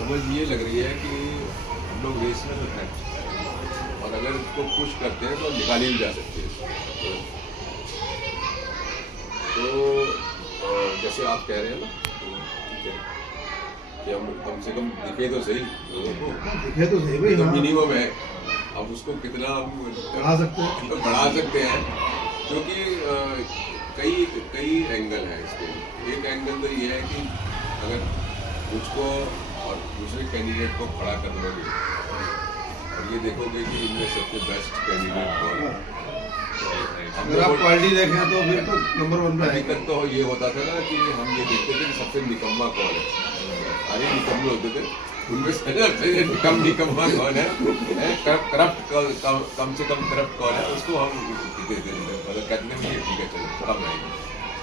समझ ये लग रही है कि हम लोग रेस में हैं और अगर इसको पुश करते हैं तो निकाली भी जा सकती है। तो जैसे आप कह रहे हैं ना, तो ठीक है कि हम कम से कम दिखे तो सही लोगों को, दिखे तो सही भाई, तो हाँ। मिनिमम है। अब उसको कितना हम बढ़ा सकते हैं क्योंकि कई कई एंगल हैं इसके। एक एंगल तो ये है कि अगर मुझको और दूसरे कैंडिडेट को खड़ा कर लोगे और ये देखोगे कि इनमें सबसे बेस्ट कैंडिडेट कौन है। अगर आप पार्टी देखें तो फिर तो नंबर 1 पे अभी आएगा। तक तो ये होता था ना कि हम ये देखते थे कि सबसे निकम्मा कौन है, सारे निकम्मे होते थे, उनमें सबसे निकम्मा कौन है, करप्ट कम से कम करप्ट कौन है, उसको हम देते थे। मतलब कहते थे कि ठीक है चलो थोड़ा बनाएंगे।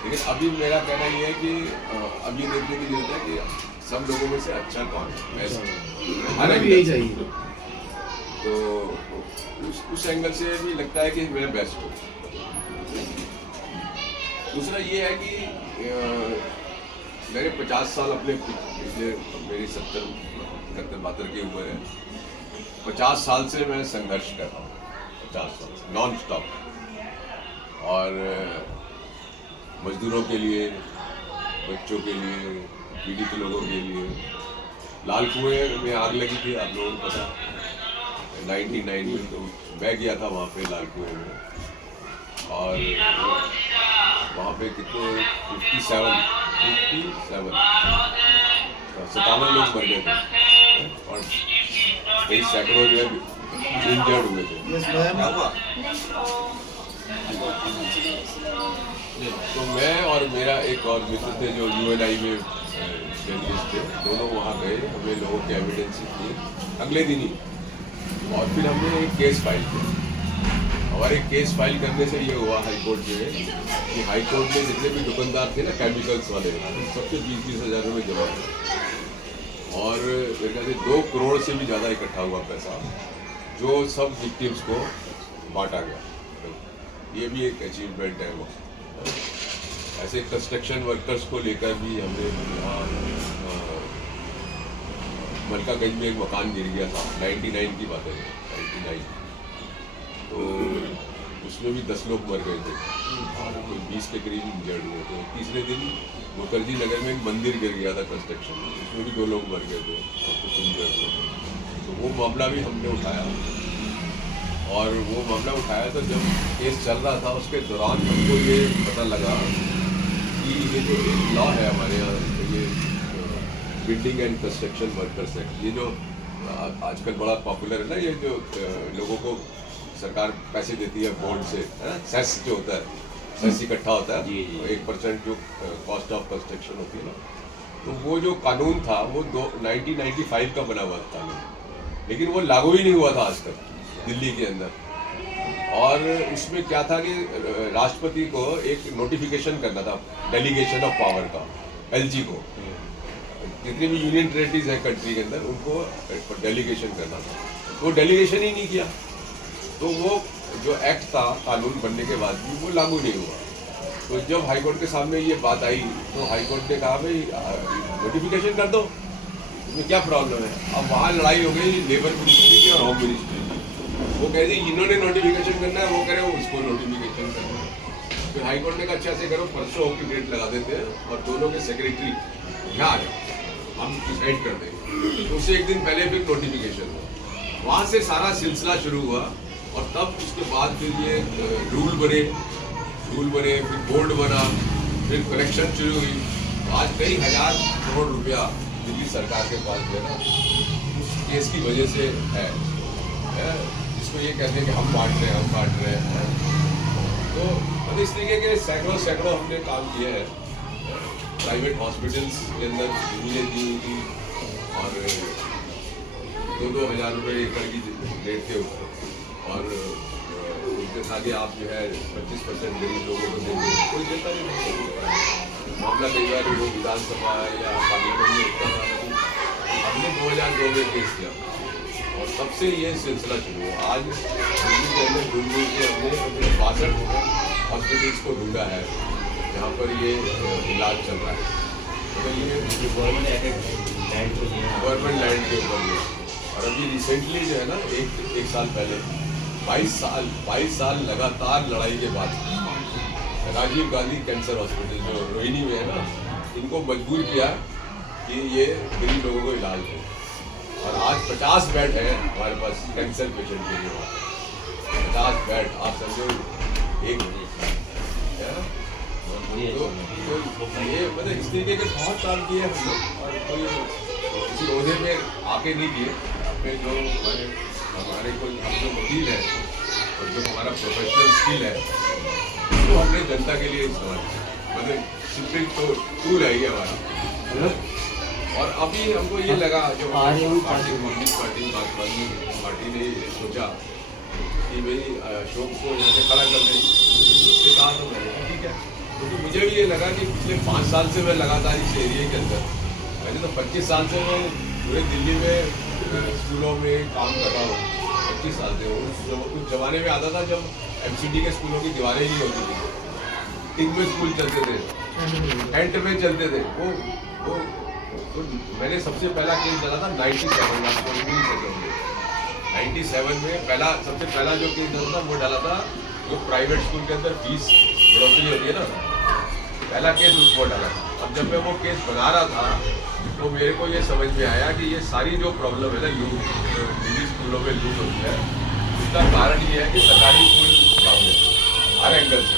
लेकिन अभी मेरा कहना ये है कि अब ये देखने की जरूरत है कि सब लोगों में से अच्छा कौन है, हमें भी यही चाहिए। तो उस एंगल से भी लगता है कि मैं बेस्ट हूँ। दूसरा ये है कि मेरे 50 साल अपने पिछले, मेरी 70-72 की उम्र है, 50 साल से मैं संघर्ष कर रहा हूँ, 50 साल से नॉन स्टॉप। और मजदूरों के लिए, बच्चों के लिए, पीड़ित लोगों के लिए। लाल कुएं में आग लगी थी, आप लोगों को पता, 99 में, तो मैं गया था वहाँ पे लाल कुएं में, और वहाँ पे कितने 57 लोग मर गए थे और कई सैकड़ों जो है इंजर्ड हुए थे। तो मैं और मेरा एक और मित्र थे जो UNI में जर्नलिस्ट थे, दोनों वहाँ गए, हमें लोगों के एविडेंस किए अगले दिन ही, और फिर हमने एक केस फाइल किया। हमारे केस फाइल करने से ये हुआ हाई कोर्ट में कि हाई कोर्ट में जितने भी दुकानदार थे ना केमिकल्स वाले, सबसे 20-20 हज़ार रुपये जमा हुए, और मेरे ख्याल से 2 करोड़ से भी ज़्यादा इकट्ठा हुआ पैसा, जो सब विक्टिम्स को बांटा गया। ये भी एक अचीवमेंट है। वो ऐसे कंस्ट्रक्शन वर्कर्स को लेकर भी हमने यहाँ मलकागंज में एक मकान गिर गया था, 99 की बात है, 99, तो उसमें भी 10 लोग मर गए थे और कोई 20 के करीब इंजर्ड हुए थे। तीसरे दिन मुखर्जी नगर में एक मंदिर गिर गया था कंस्ट्रक्शन में, उसमें भी 2 लोग मर गए थे और कुछ इंजर्ड हुए थे। तो वो मामला भी हमने उठाया, और वो मामला उठाया तो जब केस चल रहा था उसके दौरान हमको ये पता लगा कि ये जो एक लॉ है हमारे यहाँ, ये building and construction workers act, ये जो आजकल बड़ा पॉपुलर है ना, ये जो लोगों को सरकार पैसे देती है बोर्ड से, है ना, सेस जो होता है, सेस इकट्ठा होता है, 1% जो कॉस्ट ऑफ कंस्ट्रक्शन होती है ना, तो वो जो कानून था वो 1995 का बना हुआ था, लेकिन वो लागू ही नहीं हुआ था आज तक दिल्ली के अंदर। और उसमें क्या था कि राष्ट्रपति को एक नोटिफिकेशन करना था, डेलीगेशन ऑफ पावर का, LG को, जितनी भी यूनियन टेरिटरीज है कंट्री के अंदर, उनको डेलीगेशन करना था, वो डेलीगेशन ही नहीं किया। तो वो जो एक्ट था कानून बनने के बाद भी वो लागू नहीं हुआ। तो जब हाईकोर्ट के सामने ये बात आई तो हाईकोर्ट ने कहा भाई नोटिफिकेशन कर दो, इसमें क्या प्रॉब्लम है। अब वहाँ लड़ाई हो गई लेबर मिनिस्ट्री की और होम मिनिस्ट्री की। वो कह रही इन्होंने नोटिफिकेशन करना है, वो कह रहे हो उसको नोटिफिकेशन करना है। फिर हाईकोर्ट ने कहा अच्छा से करो, परसों की डेट लगा देते हैं और दोनों के सेक्रेटरी यहाँ आ जाओ, हम डिसाइड कर देंगे। तो उससे एक दिन पहले फिर नोटिफिकेशन हुआ, वहाँ से सारा सिलसिला शुरू हुआ, और तब उसके बाद फिर ये रूल बने, फिर बोर्ड बना, फिर कलेक्शन शुरू हुई। आज कई हज़ार करोड़ रुपया दिल्ली सरकार के पास जो है उस केस की वजह से है, जिसको ये कहते हैं कि हम बांट रहे हैं। तो इस तरीके के सैकड़ों हमने काम किए हैं। प्राइवेट हॉस्पिटल्स के अंदर जमीनें दी थी और 2-2 हज़ार रुपये एकड़ की रेट के ऊपर, और उनके साथ ही आप जो है 25% गरीब लोगों को देंगे, कोई देता नहीं। मामला कई बार वो विधानसभा या पार्लियामेंट में उठता था। हमने 2002 में केस किया और तब से ये सिलसिला शुरू हुआ। आज दिल्ली के अंदर ढूंढ के हमने 62 हॉस्पिटल्स को ढूंढा है जहाँ पर ये इलाज चल रहा है। तो ये गवर्नमेंट गवर्नमेंट लैंड के ऊपर में। और अभी रिसेंटली जो है ना एक साल पहले 22 साल लगातार लड़ाई के बाद राजीव गांधी कैंसर हॉस्पिटल जो रोहिणी में है ना, इनको मजबूर किया कि ये गरीब लोगों को इलाज दे। और आज 50 बेड है हमारे पास कैंसर पेशेंट के लिए, वहाँ 50 बेड आप समझो एक तो ये मतलब इस तरीके के बहुत काम किए हम लोग। और कोई किसी ओहदे पे आके नहीं किए, अपने जो हमारे कोई हम जो वकील है और जो हमारा प्रोफेशनल स्किल है उसको हमने जनता के लिए इस्तेमाल किया। मतलब सिंपल तो टूल है ये हमारा। और अभी हमको ये लगा जो पार्टी ने सोचा कि भाई अशोक को यहाँ से खड़ा कर दें, उससे कहा तो मैंने ठीक है, क्योंकि मुझे भी ये लगा कि पिछले 5 साल से मैं लगातार इस एरिया के अंदर, मैंने तो 25 साल से मैं पूरे दिल्ली में स्कूलों में काम कर रहा हूँ। 25 साल से उस जमाने में आता था जब MCD के स्कूलों की दीवारें ही होती थी, टिंग में स्कूल चलते थे, टेंट में चलते थे। वो मैंने सबसे पहला केस डाला था 97 में सबसे पहला जो केस डाला था वो डाला था जो प्राइवेट स्कूल के अंदर फीस बढ़ोतरी होती है ना, पहला केस उसको डाला था। अब जब मैं वो केस बना रहा था तो मेरे को ये समझ में आया कि ये सारी जो प्रॉब्लम है ना लूट, दिल्ली स्कूलों में लूट होती है, इसका कारण ये है कि सरकारी स्कूल डाउन है हर एंगल से।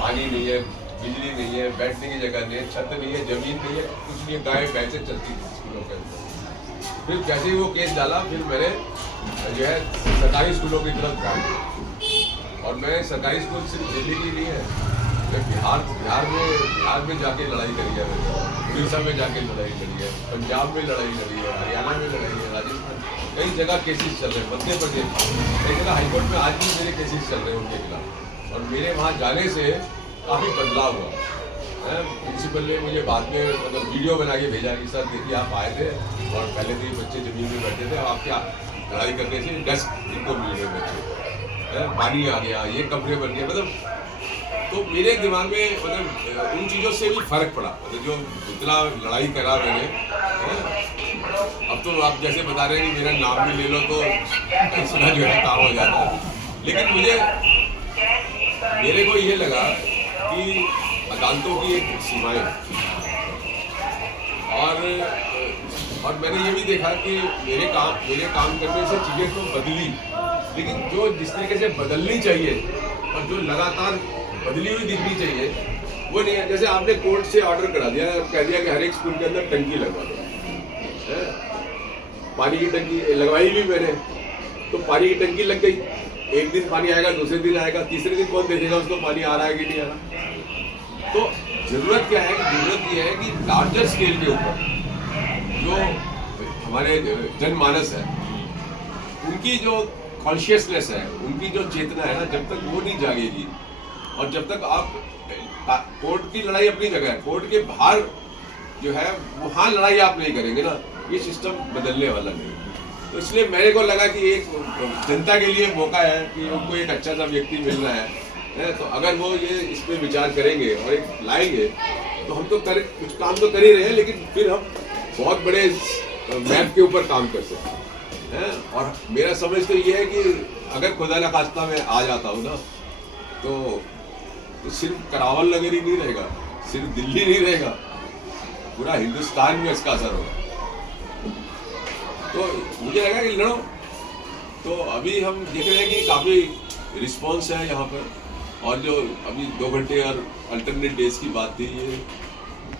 पानी नहीं है, बिजली नहीं है, बैठने की जगह नहीं है, छत नहीं है, जमीन नहीं है, कुछ नहीं है, गाय भैंसे चलती थी स्कूलों के अंदर। फिर जैसे ही वो केस डाला फिर मैंने जो है सरकारी स्कूलों की तरफ ध्यान। और मैं सरकारी स्कूल सिर्फ दिल्ली की नहीं है, मैं बिहार में जाके लड़ाई करी है, मैंने उड़ीसा में जाके लड़ाई करी है, पंजाब में लड़ाई लड़ी है, हरियाणा में लड़ाई है, राजस्थान, कई जगह केसेस चल रहे हैं, मध्य प्रदेश कई जगह हाईकोर्ट में आज भी मेरे केसेस चल रहे हैं उनके खिलाफ। और मेरे वहाँ जाने से काफ़ी बदलाव हुआ है। प्रिंसिपल ने मुझे बाद में मतलब वीडियो बना के भेजा कि सर देखिए आप आए थे और पहले तो ये बच्चे ज़मीन में बैठे थे, आप क्या लड़ाई करने से डेस्क इनको मिल रहे बच्चे, पानी आ गया, ये कमरे बन गए। मतलब तो मेरे दिमाग में मतलब उन चीज़ों से भी फर्क पड़ा, मतलब जो इतना लड़ाई करा मैंने। अब तो आप जैसे बता रहे हैं कि मेरा नाम भी ले लो तो इसका जो है काम हो जाता है। लेकिन मेरे को ये लगा कि अदालतों की एक सीमाएं, और मैंने ये भी देखा कि मेरे काम करने से चीज़ें तो बदली, लेकिन जो जिस तरीके से बदलनी चाहिए और जो लगातार बदली हुई दिखनी चाहिए वो नहीं है। जैसे आपने कोर्ट से ऑर्डर करा दिया, कह दिया कि हर एक स्कूल के अंदर टंकी लगवा दो, पानी की टंकी लगवाई भी मैंने, तो पानी की टंकी लग गई। एक दिन पानी आएगा, दूसरे दिन आएगा, तीसरे दिन कौन देखेगा उसको पानी आ रहा है कि नहीं आ रहा। तो जरूरत क्या है, जरूरत ये है कि लार्जर स्केल के ऊपर जो हमारे जनमानस है उनकी जो कॉन्शियसनेस है, उनकी जो चेतना है ना, जब तक वो नहीं जागेगी और जब तक आप कोर्ट की लड़ाई अपनी जगह है, कोर्ट के बाहर जो है वहाँ लड़ाई आप नहीं करेंगे ना, ये सिस्टम बदलने वाला नहीं। तो इसलिए मेरे को लगा कि एक जनता के लिए मौका है कि उनको एक अच्छा सा व्यक्ति मिल रहा है, तो अगर वो ये इस पर विचार करेंगे और एक लाएंगे तो हम तो कुछ काम तो कर ही रहे हैं, लेकिन फिर हम बहुत बड़े मैप के ऊपर काम कर सकते हैं। और मेरा समझ तो ये है कि अगर खुदा न खास्ता में आ जाता हूँ ना तो सिर्फ करावल नगर ही नहीं रहेगा, सिर्फ दिल्ली नहीं रहेगा, पूरा हिंदुस्तान में इसका असर होगा। तो मुझे लगा कि लड़ो। तो अभी हम देख रहे हैं कि काफ़ी रिस्पॉन्स है यहाँ पर, और जो अभी 2 घंटे और अल्टरनेट डेज की बात थी, ये